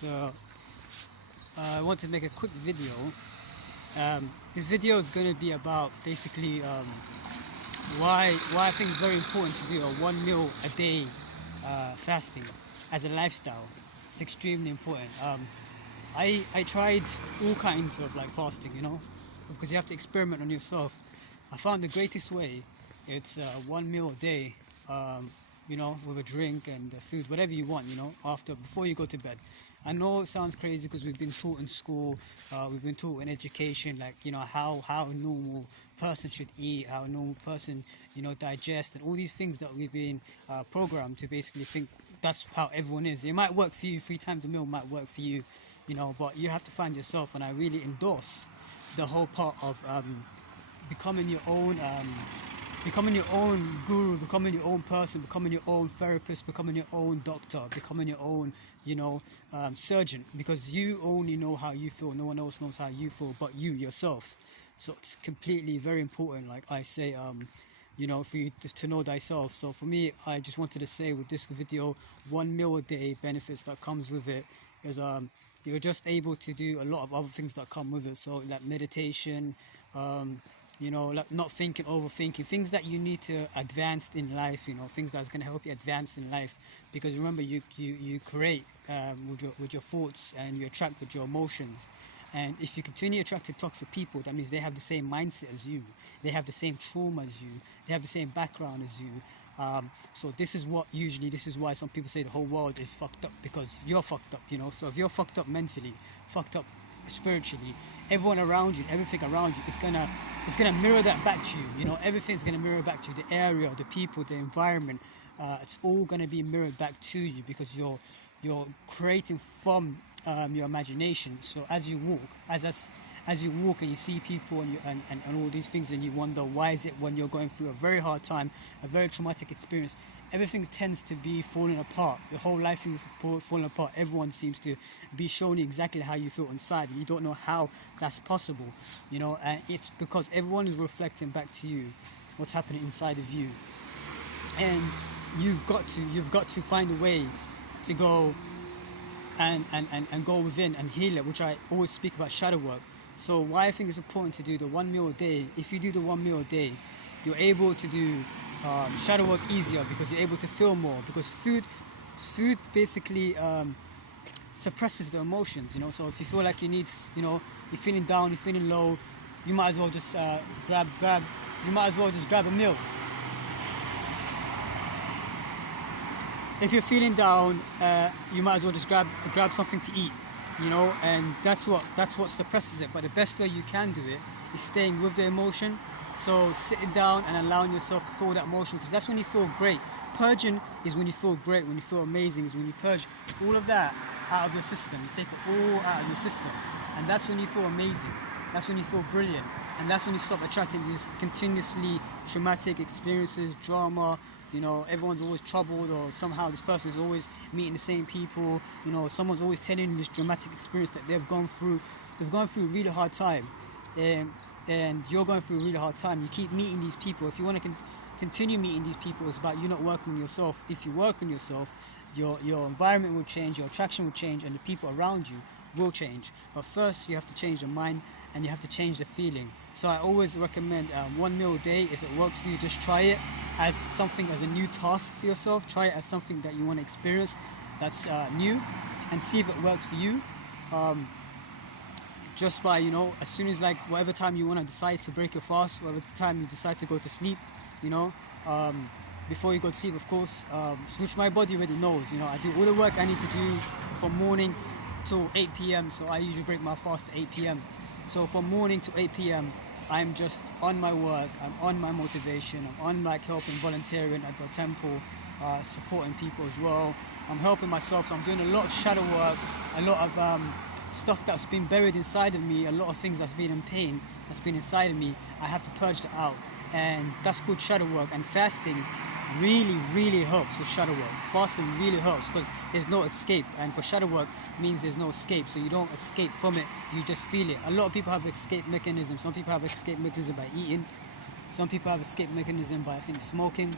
So I want to make a quick video. This video is going to be about basically why I think it's very important to do a 1 meal a day fasting as a lifestyle. It's extremely important. I tried all kinds of like fasting, because you have to experiment on yourself. I found the greatest way. It's 1 meal a day, with a drink and food, whatever you want, before you go to bed. I know it sounds crazy because we've been taught in school, we've been taught in education, how a normal person should eat, how a normal person, digest, and all these things that we've been programmed to basically think that's how everyone is. It might work for you, 3 times a meal might work for you, but you have to find yourself, and I really endorse the whole part of becoming your own guru, becoming your own person, becoming your own therapist, becoming your own doctor, becoming your own, surgeon, because you only know how you feel. No one else knows how you feel but you yourself. So it's completely very important, like I say, for you to know thyself. So for me, I just wanted to say with this video, 1 meal a day benefits that comes with it is you're just able to do a lot of other things that come with it. So like meditation, like not thinking, overthinking, things that you need to advance in life, things that's going to help you advance in life. Because remember, you create with your thoughts, and you attract with your emotions. And if you continue attracting toxic people, that means they have the same mindset as you, they have the same trauma as you, they have the same background as you. So this is why some people say the whole world is fucked up, because you're fucked up, So if you're fucked up mentally, fucked up spiritually, everyone around you, everything around you is gonna mirror that back to you. Everything's gonna mirror back to you. The area, the people, the environment, it's all gonna be mirrored back to you, because you're creating from your imagination. So as you walk, as you walk and you see people and all these things, and you wonder why is it when you're going through a very hard time, a very traumatic experience, everything tends to be falling apart. Your whole life is falling apart. Everyone seems to be showing you exactly how you feel inside, and you don't know how that's possible. And it's because everyone is reflecting back to you what's happening inside of you, and you've got to find a way to go and go within and heal it, which I always speak about, shadow work. So why I think it's important to do the 1 meal a day. If you do the 1 meal a day, you're able to do shadow work easier, because you're able to feel more, because food basically suppresses the emotions. So if you feel like you need, you're feeling down, you're feeling low, you might as well just grab a meal. If you're feeling down, you might as well just grab something to eat, and that's what suppresses it. But the best way you can do it is staying with the emotion. So sitting down and allowing yourself to feel that emotion, because that's when you feel great. Purging is when you feel great, when you feel amazing, is when you purge all of that out of your system. You take it all out of your system, and that's when you feel amazing. That's when you feel brilliant, and that's when you stop attracting these continuously traumatic experiences, drama. Everyone's always troubled, or somehow this person is always meeting the same people. Someone's always telling you this dramatic experience that they've gone through. They've gone through a really hard time, and you're going through a really hard time. You keep meeting these people. If you want to continue meeting these people, it's about you not working on yourself. If you work on yourself, your environment will change, your attraction will change, and the people around you will change. But first, you have to change your mind, and you have to change the feeling. So I always recommend 1 meal a day. If it works for you, just try it as a new task for yourself. Try it as something that you want to experience that's new, and see if it works for you. Just by, as soon as whatever time you want to decide to break your fast, whatever time you decide to go to sleep, before you go to sleep, of course, which my body already knows. I do all the work I need to do from morning till 8 p.m. So I usually break my fast at 8 p.m. So from morning to 8 p.m. I'm just on my work, I'm on my motivation, I'm on helping, volunteering at the temple, supporting people as well. I'm helping myself, so I'm doing a lot of shadow work, a lot of stuff that's been buried inside of me, a lot of things that's been in pain, that's been inside of me. I have to purge that out, and that's called shadow work. And fasting really helps with shadow work. Fasting really helps because there's no escape, and for shadow work means there's no escape, so you don't escape from it, you just feel it. A lot of people have escape mechanisms. Some people have escape mechanism by eating, some people have escape mechanism by, I think, smoking,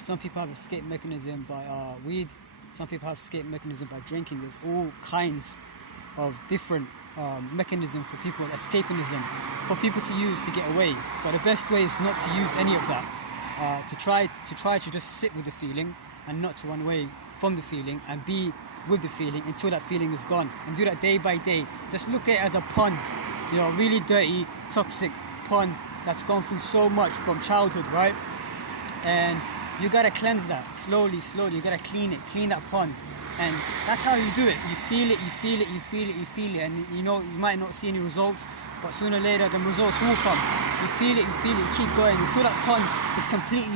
some people have escape mechanism by weed, Some people have escape mechanism by drinking. There's all kinds of different mechanism for people, escapism for people to use to get away. But the best way is not to use any of that. To try to just sit with the feeling and not to run away from the feeling, and be with the feeling until that feeling is gone, and do that day by day. Just look at it as a pond, you know, really dirty, toxic pond that's gone through so much from childhood, right? And you gotta cleanse that slowly. You gotta clean that pond, and that's how you do it. You feel it, and you know, you might not see any results, but sooner or later the results will come. You feel it, you keep going until that pond is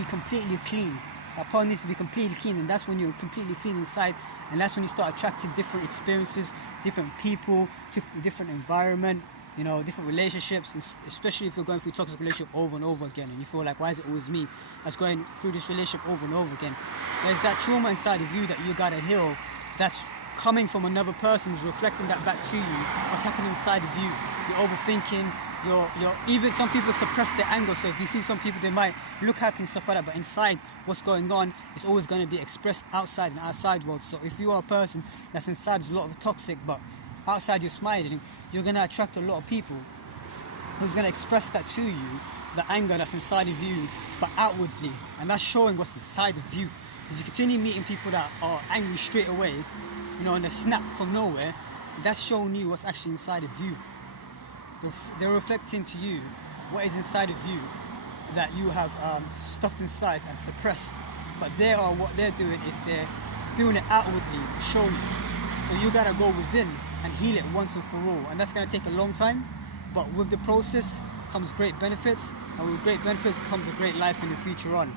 completely cleaned. That pond needs to be completely clean, and that's when you're completely clean inside, and that's when you start attracting different experiences, different people, to different environment, you know, different relationships, and especially if you're going through a toxic relationship over and over again, and you feel like, why is it always me that's going through this relationship over and over again? There's that trauma inside of you that you gotta heal, that's coming from another person, who's reflecting that back to you. What's happening inside of you? You're overthinking. You're even, some people suppress their anger. So if you see some people, they might look happy and stuff like that, but inside, what's going on is always going to be expressed outside and outside world. So if you are a person that's inside is a lot of toxic, but outside you're smiling, you're going to attract a lot of people who's going to express that to you, the anger that's inside of you, but outwardly, and that's showing what's inside of you. If you continue meeting people that are angry straight away, you know, and they snap from nowhere, that's showing you what's actually inside of you. They're reflecting to you what is inside of you that you have stuffed inside and suppressed. But what they're doing is they're doing it outwardly to show you. So you gotta go within and heal it once and for all. And that's gonna take a long time, but with the process comes great benefits, and with great benefits comes a great life in the future on.